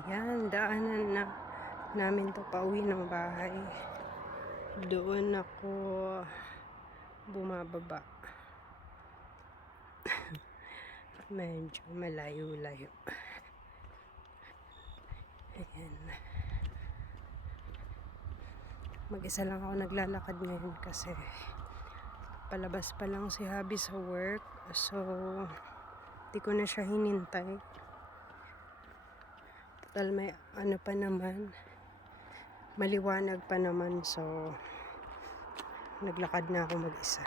Ayan, daanan na namin to pauwi ng bahay. Doon ako bumababa. Medyo malayo-layo. Ayan. Mag-isa lang ako naglalakad ngayon kasi palabas pa lang si hubby sa work. So, di ko na siya hinintay. Total may ano pa naman. Maliwanag pa naman. So, naglakad na ako mag-isa.